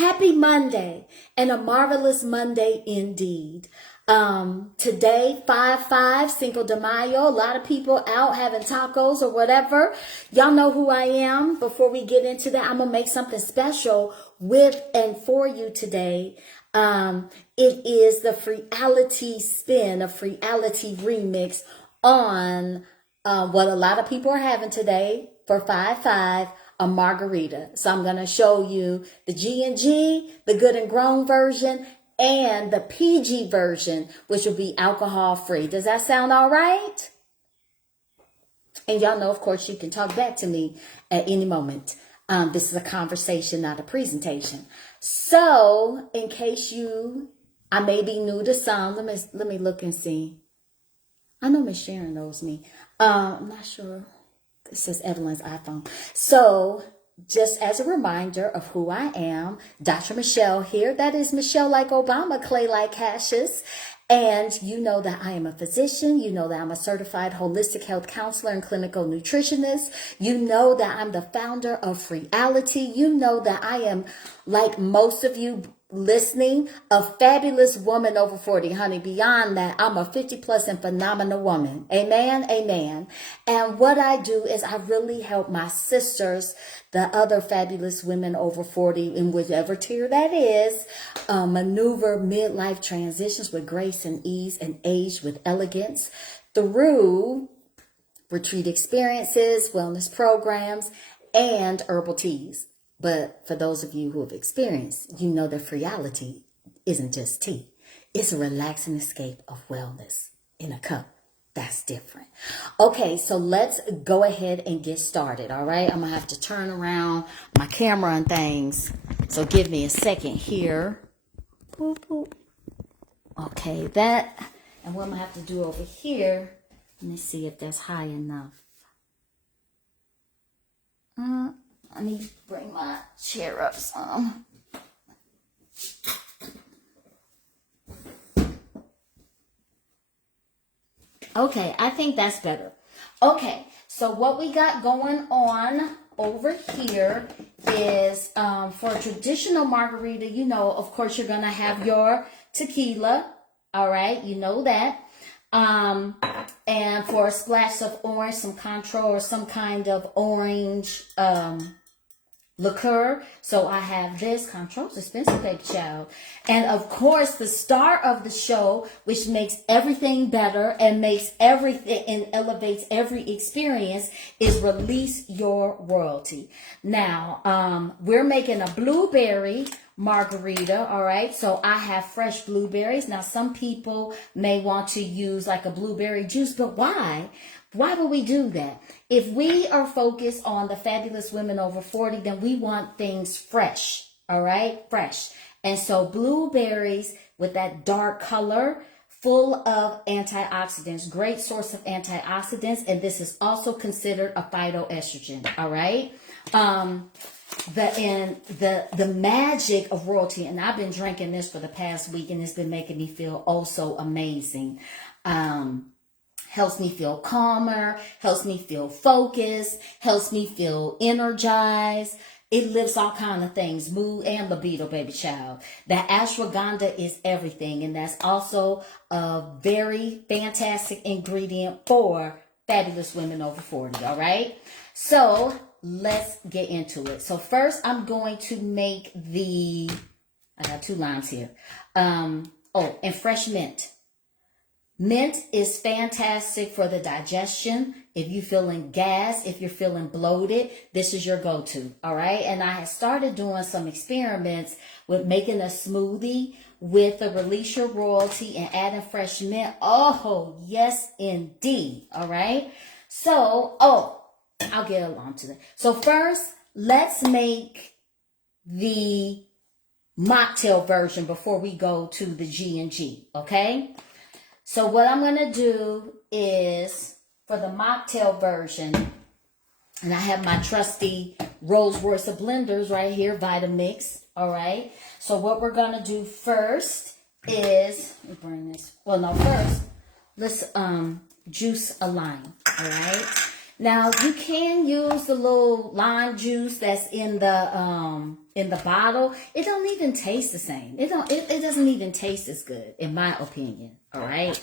Happy Monday and a marvelous Monday indeed. Today, 5/5, Cinco de Mayo. A lot of people out having tacos or whatever. Y'all know who I am. Before we get into that, I'm going to make something special with and for you today. It is the FREEALITEA spin, a FREEALITEA remix on what a lot of people are having today for 5/5, a margarita. So I'm going to show you the G&G, the good and grown version, and the PG version, which will be alcohol free. Does that sound all right? And y'all know, of course, you can talk back to me at any moment. This is a conversation, not a presentation. So in case I may be new to some, let me look and see. I know Miss Sharon knows me. I'm not sure. It says Evelyn's iPhone. So just as a reminder of who I am, Dr. Michelle here. That is Michelle like Obama, Clay like Cassius. And you know that I am a physician. You know that I'm a certified holistic health counselor and clinical nutritionist. You know that I'm the founder of FREEALITEA. You know that I am, like most of you listening, a fabulous woman over 40. Honey, beyond that, I'm a 50 plus and phenomenal woman. Amen, amen. And what I do is I really help my sisters, the other fabulous women over 40, in whichever tier that is, maneuver midlife transitions with grace and ease and age with elegance through retreat experiences, wellness programs, and herbal teas. But for those of you who have experienced, you know that FREEALITEA isn't just tea. It's a relaxing escape of wellness in a cup. That's different. Okay, so let's go ahead and get started, all right? I'm going to have to turn around my camera and things. So give me a second here. Boop, boop. Okay, that. And what I'm going to have to do over here, let me see if that's high enough. Let me bring my chair up some. Okay, I think that's better. Okay, so what we got going on over here is for a traditional margarita, you know, of course, you're going to have your tequila. All right, you know that. And for a splash of orange, some Cointreau or some kind of orange liqueur. So I have this. Cointreau's expensive, baby child. And of course, the star of the show, which makes everything better and makes everything and elevates every experience, is Release Your RoyalTEA. Now, we're making a blueberry margarita, all right? So I have fresh blueberries. Now, some people may want to use like a blueberry juice, but why? Why would we do that? If we are focused on the fabulous women over 40, then we want things fresh, all right? Fresh. And so blueberries with that dark color, full of antioxidants, great source of antioxidants. And this is also considered a phytoestrogen, all right? The magic of RoyalTEA, and I've been drinking this for the past week, and it's been making me feel oh so amazing. Helps me feel calmer, helps me feel focused, helps me feel energized. It lifts all kinds of things, mood and libido, baby child. The ashwagandha is everything, and that's also a very fantastic ingredient for fabulous women over 40, all right? So let's get into it. So first, I'm going to make I got 2 limes here. And fresh mint. Mint is fantastic for the digestion. If you're feeling gas, if you're feeling bloated, this is your go-to, all right? And I have started doing some experiments with making a smoothie with the Release Your RoyalTEA and adding fresh mint. Oh, yes, indeed, all right? So, I'll get along to that. So first, let's make the mocktail version before we go to the G&G, okay? So what I'm going to do is, for the mocktail version, and I have my trusty Rolls Royce of blenders right here, Vitamix, all right? So what we're going to do first is, let me bring this, first, let's juice a lime, all right? Now you can use the little lime juice that's in the bottle. It don't even taste the same. It doesn't even taste as good, in my opinion. All right.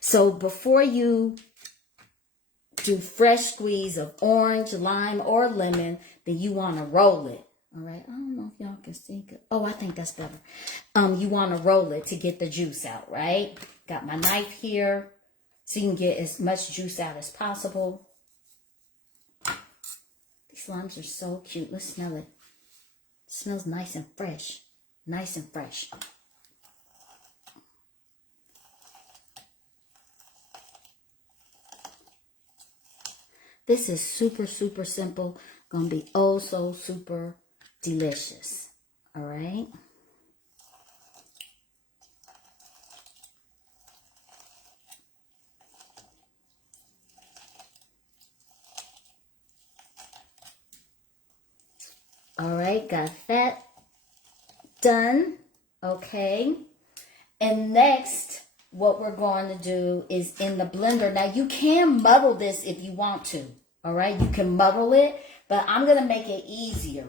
So before you do fresh squeeze of orange, lime, or lemon, then you want to roll it. All right. I don't know if y'all can see it. Oh, I think that's better. You want to roll it to get the juice out, right? Got my knife here so you can get as much juice out as possible. These limes are so cute. Let's smell it. It smells nice and fresh. Nice and fresh. This is super, super simple. Gonna be oh so super delicious. All right. All right, got that done. Okay. And next, what we're going to do is in the blender. Now, you can muddle this if you want to. All right, you can muddle it, but I'm going to make it easier.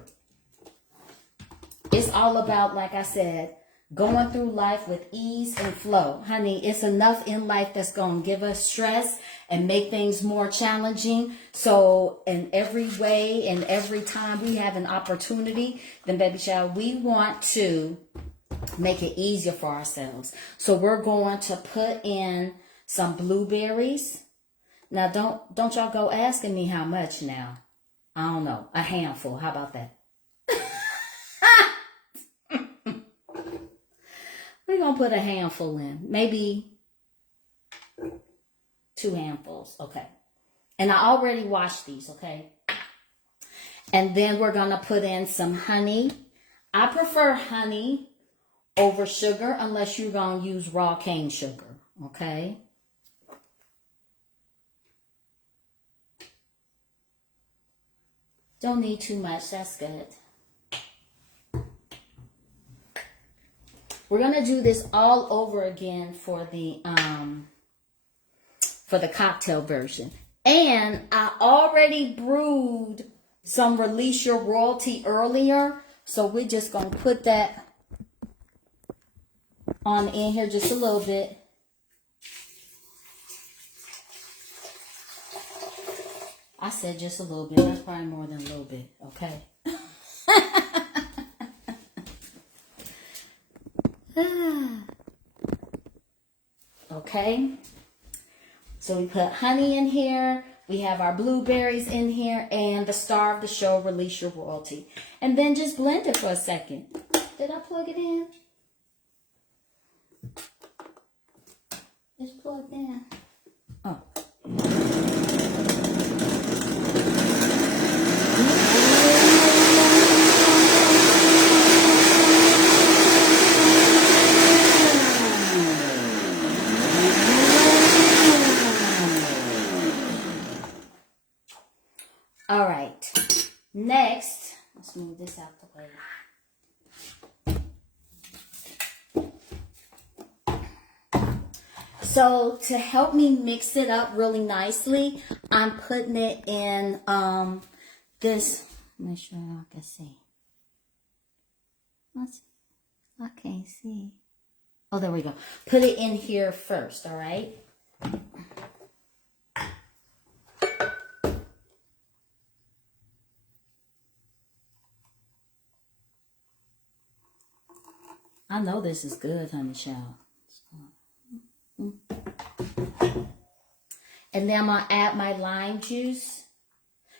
It's all about, like I said, going through life with ease and flow. Honey, it's enough in life that's going to give us stress and make things more challenging. So in every way and every time we have an opportunity, then baby child, we want to make it easier for ourselves. So we're going to put in some blueberries. Now, don't y'all go asking me how much now. I don't know. A handful. How about that? We're going to put a handful in. Maybe 2 handfuls. Okay. And I already washed these, okay? And then we're going to put in some honey. I prefer honey over sugar unless you're going to use raw cane sugar, okay? Don't need too much. That's good. We're going to do this all over again for the cocktail version. And I already brewed some Release Your Royalty earlier. So we're just going to put that on in here just a little bit. I said just a little bit. That's probably more than a little bit. Okay. Okay. So we put honey in here. We have our blueberries in here. And the star of the show, Release Your Royalty. And then just blend it for a second. Did I plug it in? It's plugged in. Oh. All right. Next, let's move this out the way. So to help me mix it up really nicely, I'm putting it in this. Make sure I can see. I can't see. Oh, there we go. Put it in here first, all right? I know this is good, honey child. And then I'm going to add my lime juice.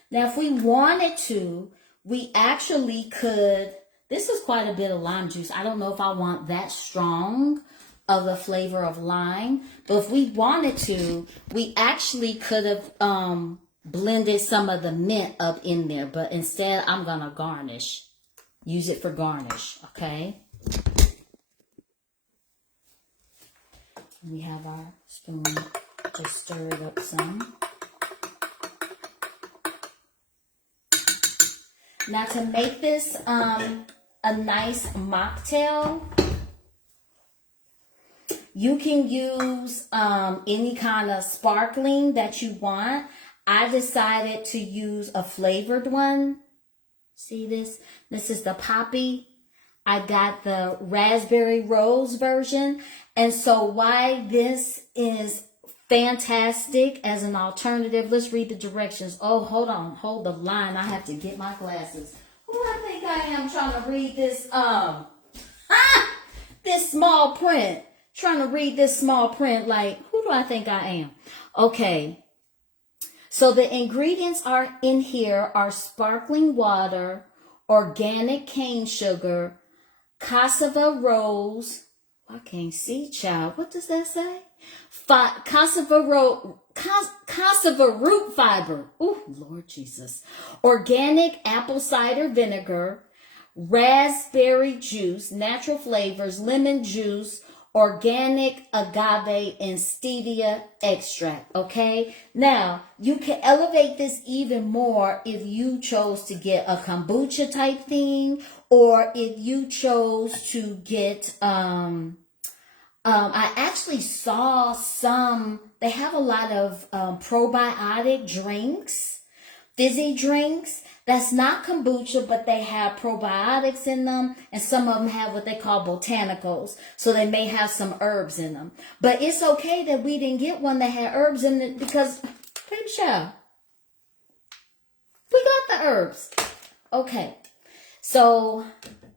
Now, if we wanted to, we actually could. This is quite a bit of lime juice. I don't know if I want that strong of a flavor of lime. But if we wanted to, we actually could have blended some of the mint up in there. But instead, I'm going to garnish. Use it for garnish, okay? We have our spoon. Just stir it up some. Now to make this a nice mocktail, you can use any kind of sparkling that you want. I decided to use a flavored one. See this? This is the poppy. I got the raspberry rose version. And so why this is fantastic as an alternative, let's read the directions. Oh, hold on. Hold the line. I have to get my glasses. Who do I think I am trying to read this, this small print? Trying to read this small print, like, who do I think I am? Okay. So the ingredients are in here are sparkling water, organic cane sugar, cassava rose. I can't see, child. What does that say? Cassava root fiber. Oh, Lord Jesus. Organic apple cider vinegar, raspberry juice, natural flavors, lemon juice, organic agave, and stevia extract. Okay. Now, you can elevate this even more if you chose to get a kombucha type thing, or if you chose to get, I actually saw they have a lot of probiotic drinks, fizzy drinks. That's not kombucha, but they have probiotics in them. And some of them have what they call botanicals. So they may have some herbs in them. But it's okay that we didn't get one that had herbs in it because, baby child, we got the herbs. Okay. So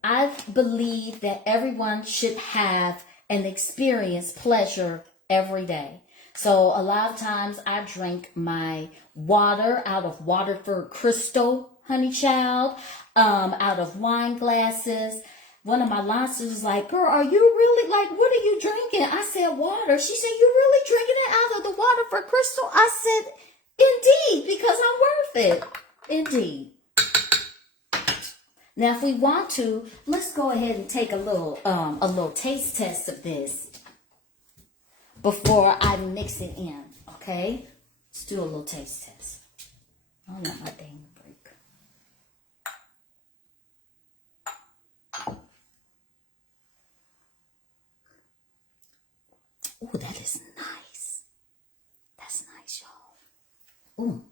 I believe that everyone should have and experience pleasure every day. So a lot of times I drink my water out of Waterford Crystal, honey child, out of wine glasses. One of my line sisters was like, girl, are you really, like, what are you drinking? I said, water. She said, you really drinking it out of the Waterford Crystal? I said, indeed, because I'm worth it. Indeed. Now, if we want to, let's go ahead and take a little taste test of this before I mix it in, okay? Let's do a little taste test. I don't want my thing to break. Oh, that is nice. That's nice, y'all. Ooh.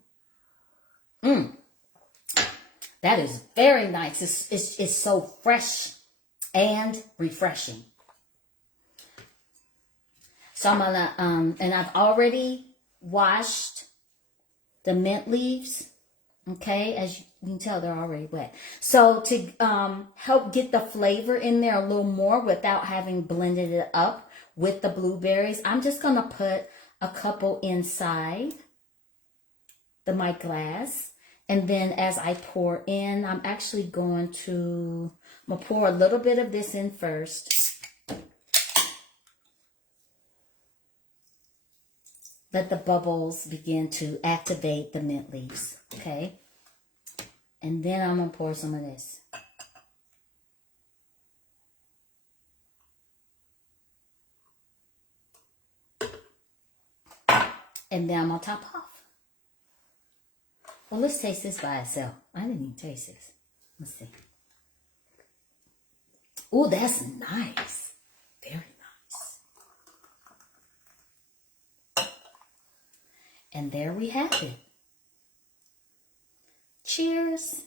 That is very nice. It's so fresh and refreshing. So I'm gonna, and I've already washed the mint leaves. Okay, as you can tell, they're already wet. So to help get the flavor in there a little more without having blended it up with the blueberries, I'm just gonna put a couple inside my glass. And then as I pour in, I'm actually going to pour a little bit of this in first. Let the bubbles begin to activate the mint leaves, okay? And then I'm going to pour some of this. And then I'm going to top off. Well, let's taste this by itself. I didn't even taste this. Let's see. Oh, that's nice. Very nice. And there we have it. Cheers.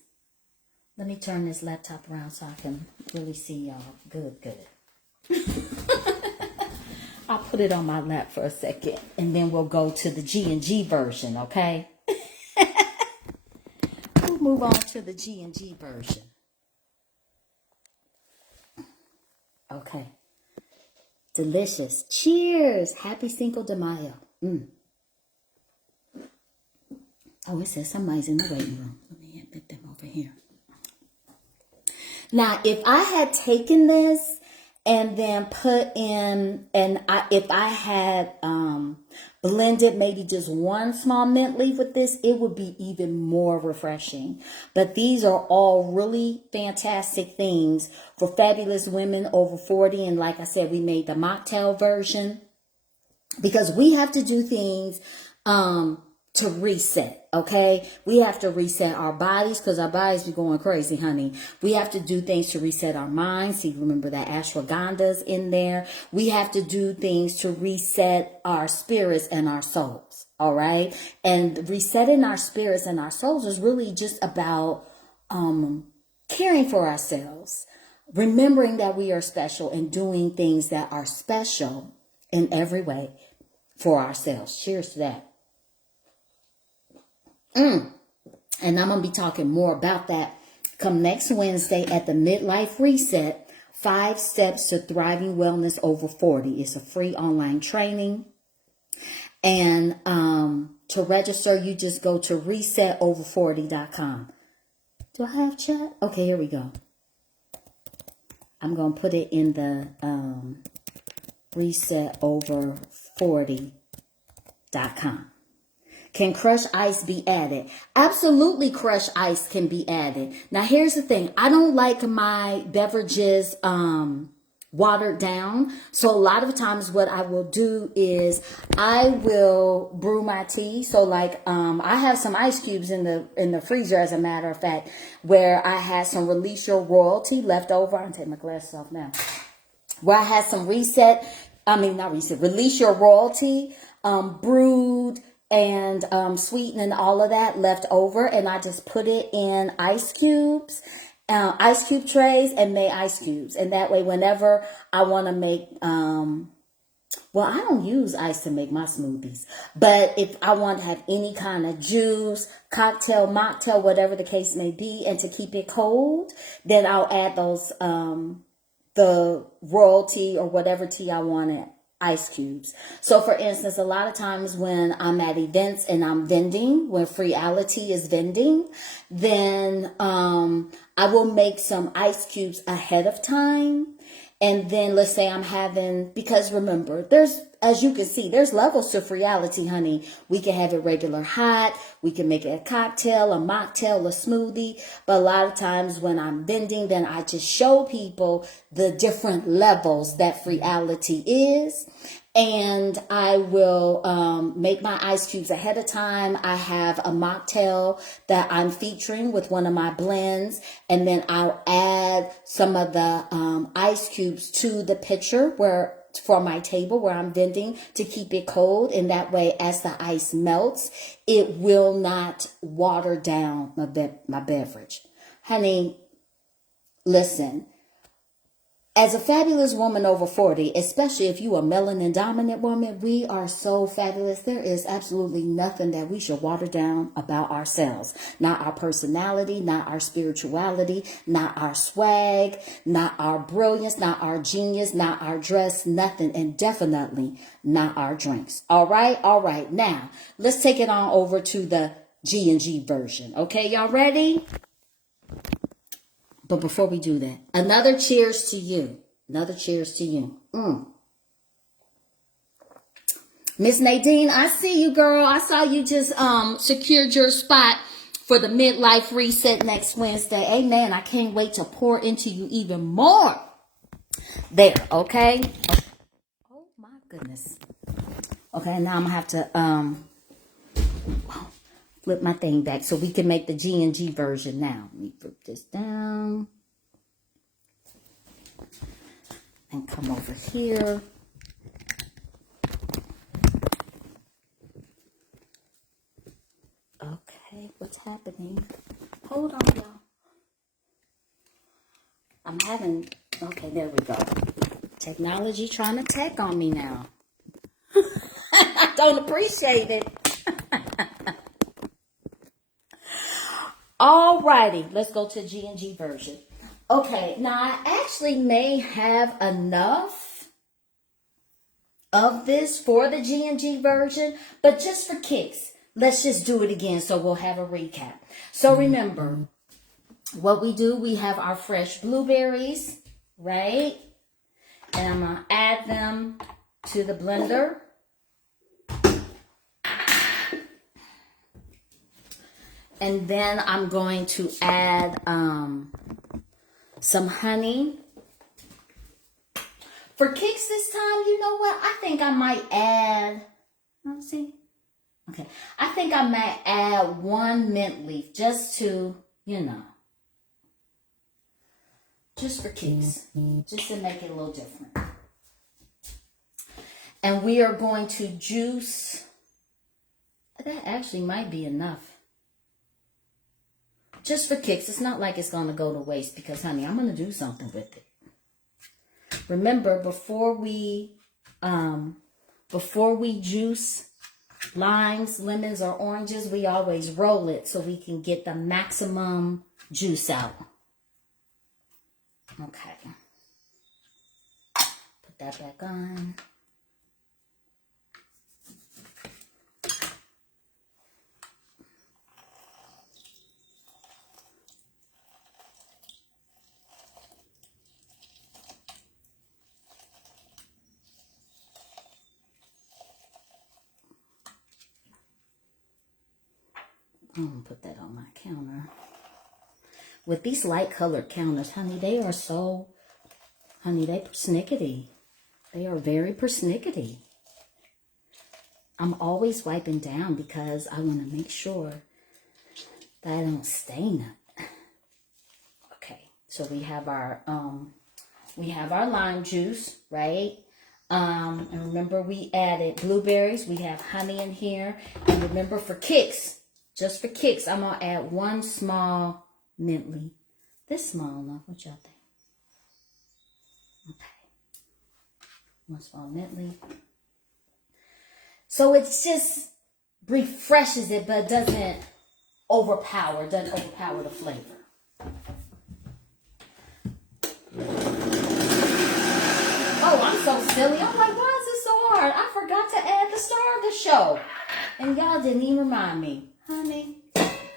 Let me turn this laptop around so I can really see y'all. Good. I'll put it on my lap for a second. And then we'll go to the G&G version, okay? Move on to the G&G version. Okay. Delicious. Cheers. Happy Cinco de Mayo. Oh, it says somebody's in the waiting room. Let me put them over here. Now, if I had taken this and then put in, if I had blended maybe just one small mint leaf with this, it would be even more refreshing. But these are all really fantastic things for fabulous women over 40. And like I said, we made the mocktail version because we have to do things to reset, okay? We have to reset our bodies because our bodies be going crazy, honey. We have to do things to reset our minds. See, remember that ashwagandha's in there. We have to do things to reset our spirits and our souls, all right? And resetting our spirits and our souls is really just about caring for ourselves, remembering that we are special and doing things that are special in every way for ourselves. Cheers to that. And I'm going to be talking more about that come next Wednesday at the Midlife Reset, 5 Steps to Thriving Wellness Over 40. It's a free online training. And to register, you just go to resetover40.com. Do I have chat? Okay, here we go. I'm going to put it in the resetover40.com. Can crushed ice be added? Absolutely, crushed ice can be added. Now, here's the thing. I don't like my beverages watered down. So a lot of times what I will do is I will brew my tea. So like I have some ice cubes in the freezer, as a matter of fact, where I had some Release Your RoyalTEA left over. I'm taking my glasses off now. Where I had some Release Your RoyalTEA brewed and sweetened and all of that left over, and I just put it in ice cubes, ice cube trays, and made ice cubes. And that way, whenever I want to make, well, I don't use ice to make my smoothies, but if I want to have any kind of juice, cocktail, mocktail, whatever the case may be, and to keep it cold, then I'll add those, the RoyalTEA or whatever tea I want, ice cubes. So for instance, a lot of times when I'm at events and I'm vending, when FREEALITEA is vending, then I will make some ice cubes ahead of time. And then let's say I'm having, because remember, as you can see, there's levels to FREEALITEA, honey. We can have it regular hot. We can make it a cocktail, a mocktail, a smoothie. But a lot of times when I'm vending, then I just show people the different levels that FREEALITEA is. And I will make my ice cubes ahead of time. I have a mocktail that I'm featuring with one of my blends. And then I'll add some of the ice cubes to the pitcher for my table where I'm vending to keep it cold. And that way, as the ice melts, it will not water down my beverage. Honey, listen. As a fabulous woman over 40, especially if you are a melanin dominant woman, we are so fabulous. There is absolutely nothing that we should water down about ourselves. Not our personality, not our spirituality, not our swag, not our brilliance, not our genius, not our dress, nothing, and definitely not our drinks. All right. All right. Now, let's take it on over to the G&G version. Okay, y'all ready? But before we do that, another cheers to you. Another cheers to you. Miss Nadine, I see you, girl. I saw you just secured your spot for the Midlife Reset next Wednesday. Amen. I can't wait to pour into you even more. There, okay? Oh, my goodness. Okay, now I'm going to have to flip my thing back so we can make the G&G version now. Let me flip this down. And come over here. Okay, what's happening? Hold on, y'all. I'm having, okay, there we go. Technology trying to tech on me now. I don't appreciate it. Alrighty, let's go to G&G version. Okay, now I actually may have enough of this for the G&G version, but just for kicks, let's just do it again so we'll have a recap. So remember, what we do, we have our fresh blueberries, right? And I'm going to add them to the blender. And then I'm going to add some honey. For kicks this time, you know what? I think I might add, let's see. Okay, I think I might add 1 mint leaf just to, you know, just for kicks, just to make it a little different. And we are going to juice. That actually might be enough. Just for kicks. It's not like it's going to go to waste because, honey, I'm going to do something with it. Remember, before we juice limes, lemons, or oranges, we always roll it so we can get the maximum juice out. Okay. Put that back on. I'm going to put that on my counter. With these light colored counters, honey, they are so, honey, they persnickety. They are very persnickety. I'm always wiping down because I want to make sure that I don't stain it. Okay, so we have our lime juice, right? And remember we added blueberries. We have honey in here. And remember for kicks, just for kicks, I'm going to add 1 small mint leaf. This small enough. What y'all think? Okay. 1 small mint leaf. So it just refreshes it, but doesn't overpower the flavor. Oh, I'm so silly. I'm like, why is this so hard? I forgot to add the star of the show. And y'all didn't even remind me. Honey,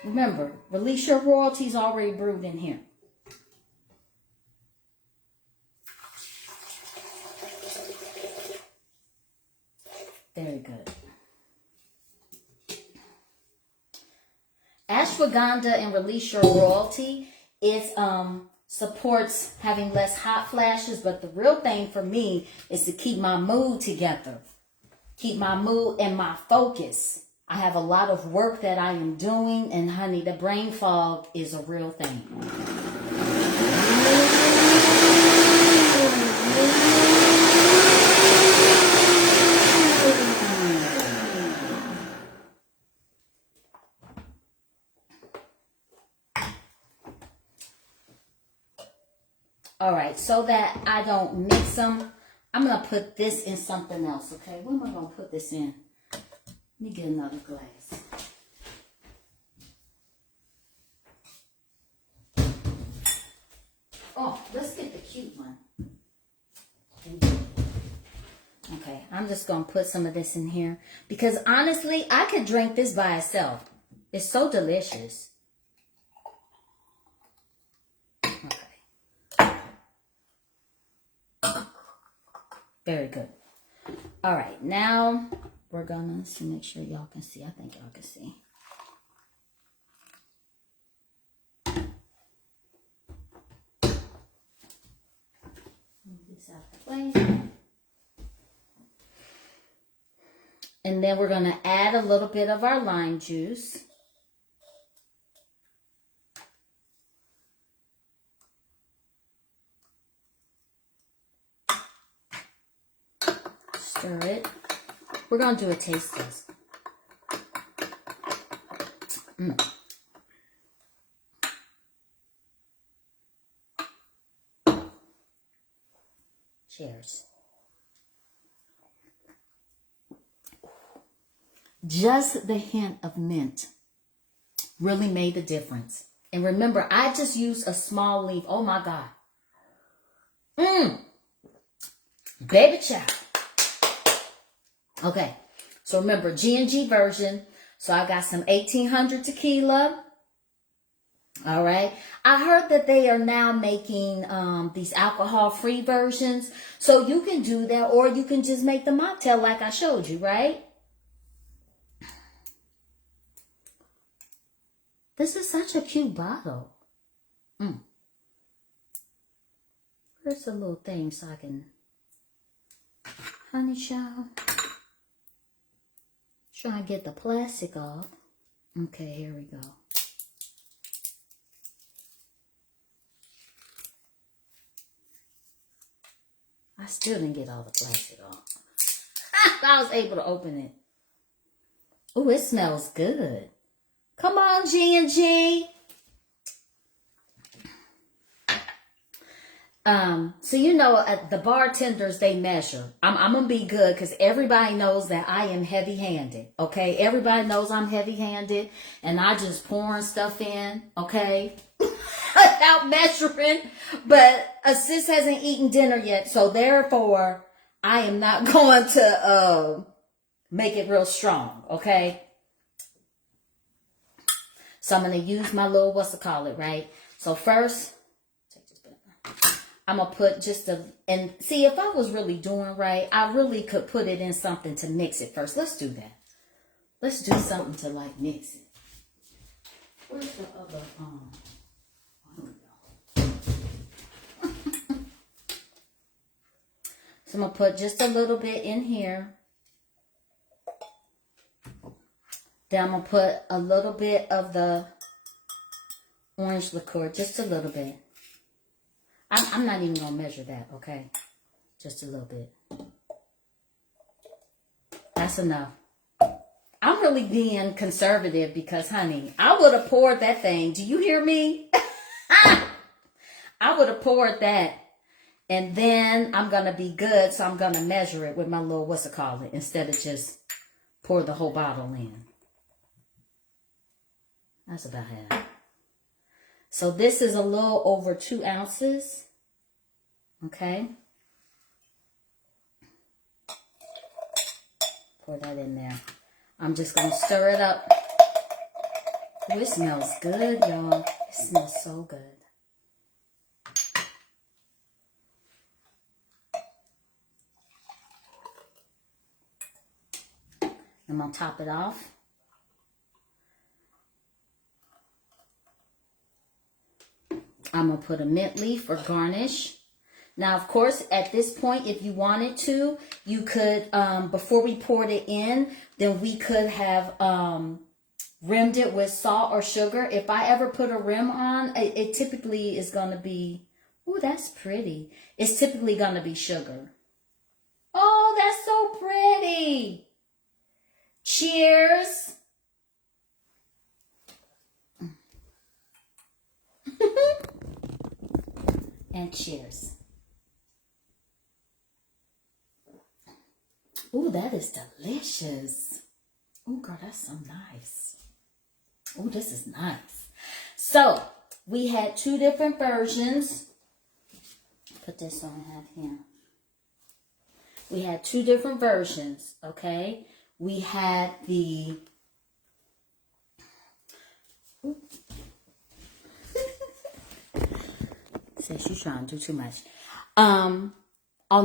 remember, release your royalties already brewed in here. Very good. Ashwagandha and Release Your Royalty, it supports having less hot flashes, but the real thing for me is to keep my mood together. Keep my mood and my focus. I have a lot of work that I am doing, and honey, the brain fog is a real thing. All right, so that I don't mix them, I'm going to put this in something else, okay? What am I going to put this in? Let me get another glass. Oh, let's get the cute one. Okay, I'm just going to put some of this in here. Because honestly, I could drink this by itself. It's so delicious. Okay. Very good. All right, now we're going to make sure y'all can see. I think y'all can see. Move this out of the way. And then we're going to add a little bit of our lime juice. Stir it. We're going to do a taste test. Cheers. Just the hint of mint really made the difference. And remember, I just used a small leaf. Oh my God. Baby child. Okay. So remember, G&G version. So I got some 1800 tequila. All right. I heard that they are now making these alcohol-free versions. So you can do that, or you can just make the mocktail like I showed you, right? This is such a cute bottle. Where's the little thing so I can... Honey child. Trying to get the plastic off. Okay, here we go. I still didn't get all the plastic off. I was able to open it. Oh, it smells good. Come on, G&G. So you know, the bartenders, they measure. I'm going to be good because everybody knows that I am heavy-handed, okay? Everybody knows I'm heavy-handed and I just pouring stuff in, okay? Without measuring. But sis hasn't eaten dinner yet, so therefore, I am not going to make it real strong, okay? So I'm going to use my little, right? So first, I'm going to put just and see, if I was really doing right, I really could put it in something to mix it first. Let's do that. Let's do something to like mix it. Where's the other, So I'm going to put just a little bit in here. Then I'm going to put a little bit of the orange liqueur, just a little bit. I'm not even going to measure that, okay? Just a little bit. That's enough. I'm really being conservative because, honey, I would have poured that thing. Do you hear me? I would have poured that. And then I'm going to be good, so I'm going to measure it with my little, instead of just pour the whole bottle in. That's about half. So this is a little over 2 ounces. Okay. Pour that in there. I'm just going to stir it up. Ooh, it smells good, y'all. It smells so good. I'm going to top it off. I'm going to put a mint leaf or garnish. Now, of course, at this point, if you wanted to, you could, before we poured it in, then we could have rimmed it with salt or sugar. If I ever put a rim on, it typically is going to be, ooh, that's pretty. It's typically going to be sugar. Oh, that's so pretty. Cheers. And cheers. Ooh, that is delicious. Ooh, girl, that's so nice. Ooh, this is nice. So, we had 2 different versions. Put this on half here. We had 2 different versions, okay? We had the... Says she's trying to do too much. On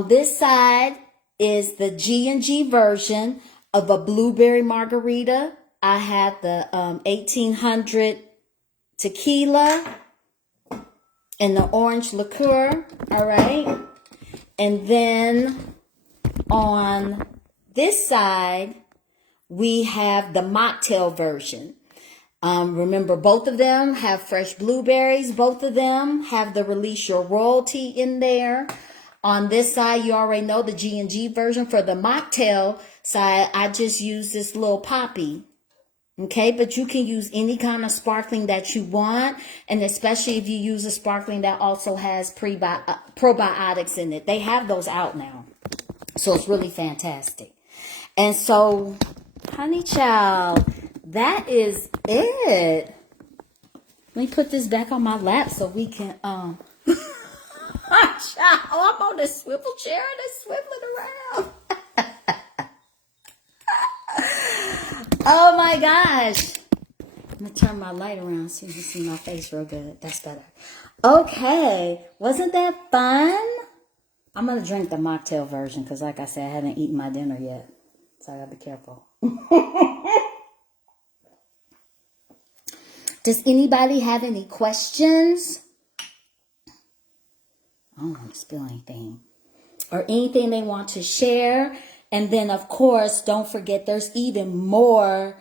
this side is the G&G version of a blueberry margarita. I had the 1800 tequila and the orange liqueur. All right. And then on this side, we have the mocktail version. Remember, both of them have fresh blueberries. Both of them have the Release Your RoyalTEA in there. On this side, you already know the G&G version. For the mocktail side, I just use this little poppy. Okay, but you can use any kind of sparkling that you want. And especially if you use a sparkling that also has probiotics in it. They have those out now. So it's really fantastic. And so, honey child, that is it. Let me put this back on my lap so we can, oh, I'm on this swivel chair and it's swiveling around. Oh my gosh. I'm going to turn my light around so you can see my face real good. That's better. Okay. Wasn't that fun? I'm going to drink the mocktail version because, like I said, I haven't eaten my dinner yet. So I got to be careful. Does anybody have any questions? I don't want to spill anything. Or anything they want to share. And then, of course, don't forget there's even more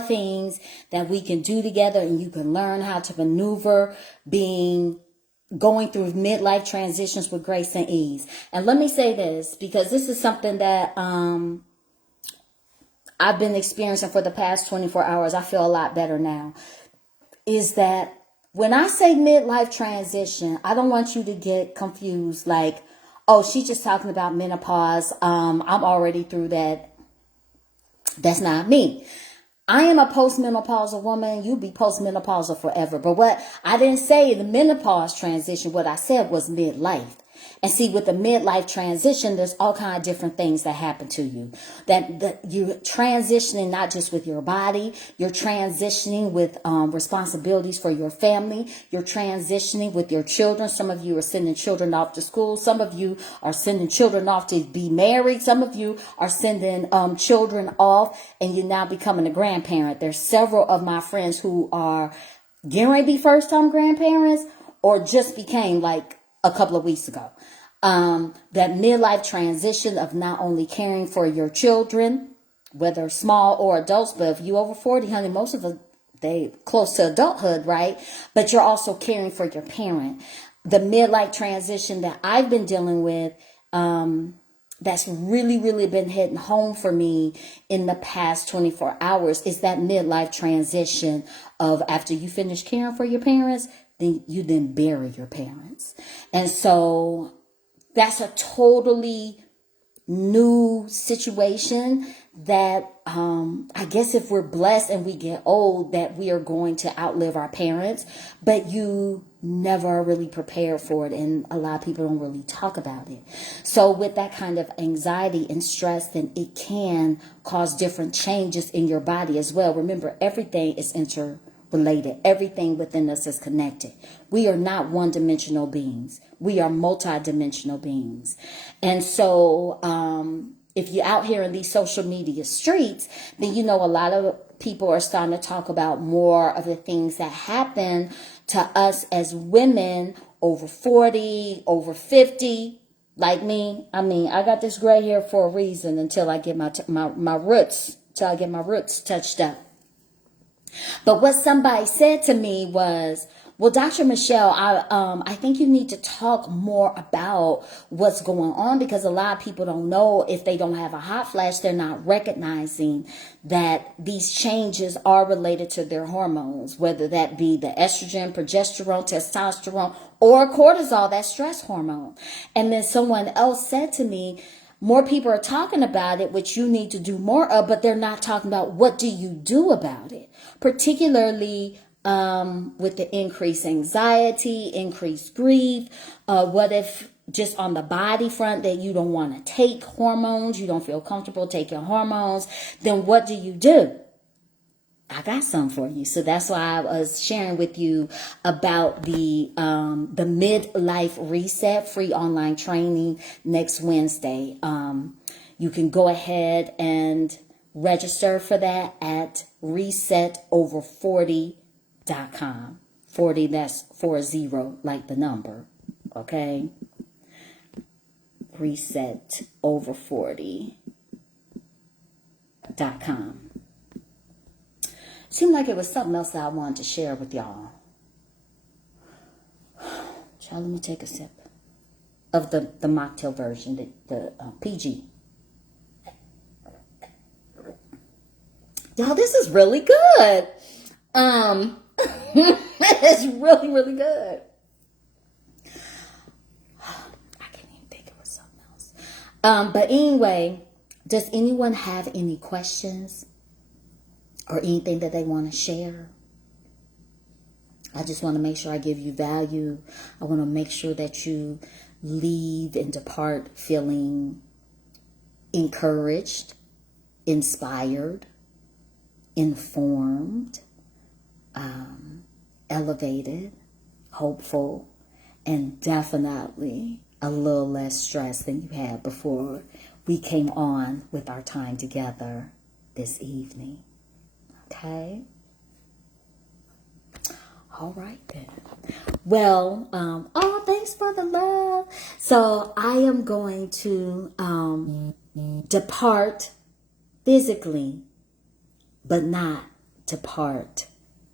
things that we can do together, and you can learn how to maneuver going through midlife transitions with grace and ease. And let me say this, because this is something that I've been experiencing for the past 24 hours. I feel a lot better now. Is that when I say midlife transition, I don't want you to get confused like, oh, she's just talking about menopause. I'm already through that. That's not me. I am a postmenopausal woman. You'll be postmenopausal forever. But what I didn't say the menopause transition, what I said was midlife. And see, with the midlife transition, there's all kinds of different things that happen to you. That you're transitioning not just with your body, you're transitioning with responsibilities for your family. You're transitioning with your children. Some of you are sending children off to school. Some of you are sending children off to be married. Some of you are sending children off, and you're now becoming a grandparent. There's several of my friends who are getting ready to be first-time grandparents or just became like a couple of weeks ago. That midlife transition of not only caring for your children, whether small or adults, but if you over 40, honey, most of them, they close to adulthood, right? But you're also caring for your parent. The midlife transition that I've been dealing with, that's really, really been hitting home for me in the past 24 hours is that midlife transition of after you finish caring for your parents, then you bury your parents. And so that's a totally new situation that I guess if we're blessed and we get old, that we are going to outlive our parents, but you never are really prepared for it. And a lot of people don't really talk about it. So with that kind of anxiety and stress, then it can cause different changes in your body as well. Remember, everything is interrelated. Everything within us is connected. We are not one-dimensional beings. We are multi-dimensional beings. And so if you're out here in these social media streets, then you know a lot of people are starting to talk about more of the things that happen to us as women over 40, over 50, like me. I mean, I got this gray hair for a reason until I get my roots touched up. But what somebody said to me was, well, Dr. Michelle, I think you need to talk more about what's going on, because a lot of people don't know. If they don't have a hot flash, they're not recognizing that these changes are related to their hormones, whether that be the estrogen, progesterone, testosterone, or cortisol, that stress hormone. And then someone else said to me, more people are talking about it, which you need to do more of, but they're not talking about what do you do about it, particularly with the increased anxiety, increased grief. What if just on the body front that you don't want to take hormones, you don't feel comfortable taking hormones, then what do you do? I got some for you. So that's why I was sharing with you about the Midlife Reset free online training next Wednesday. You can go ahead and register for that at resetover40.com. 40, that's 40, like the number. Okay. Resetover40.com. Seemed like it was something else that I wanted to share with y'all. Child, let me take a sip of the mocktail version, the PG. Y'all, this is really good. It's really, really good. I can't even think it was something else. But anyway, does anyone have any questions or anything that they want to share? I just want to make sure I give you value. I want to make sure that you leave and depart feeling encouraged, inspired, informed, elevated, hopeful, and definitely a little less stressed than you had before we came on with our time together this evening. Okay? All right then. Well, oh, thanks for the love. So I am going to depart physically, but not depart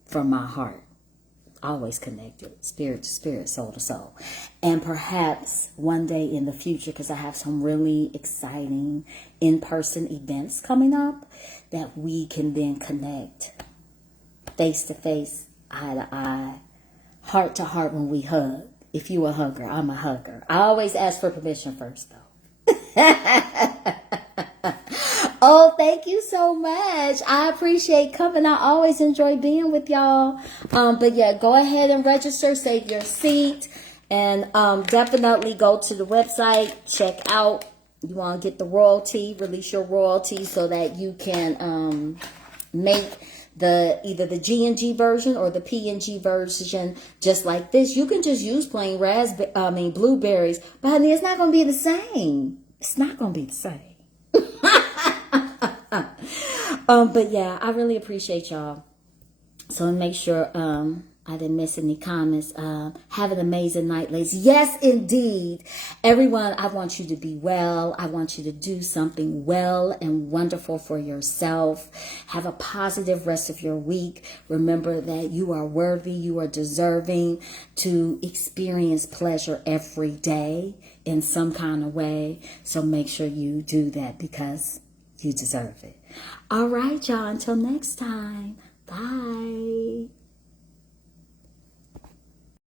from my heart. Always connected, spirit to spirit, soul to soul. And perhaps one day in the future, because I have some really exciting in-person events coming up, that we can then connect face to face, eye to eye, heart to heart when we hug. If you a hugger, I'm a hugger. I always ask for permission first, though. Oh, thank you so much. I appreciate coming. I always enjoy being with y'all. But yeah, go ahead and register, save your seat, and definitely go to the website, check out. You want to get the royalty, release your royalty so that you can make either the G&G version or the P&G version just like this. You can just use plain blueberries, but honey, it's not going to be the same. It's not going to be the same. But yeah, I really appreciate y'all. So make sure I didn't miss any comments. Have an amazing night, ladies. Yes, indeed. Everyone, I want you to be well. I want you to do something well and wonderful for yourself. Have a positive rest of your week. Remember that you are worthy. You are deserving to experience pleasure every day in some kind of way. So make sure you do that because you deserve it. All right, y'all. Until next time. Bye.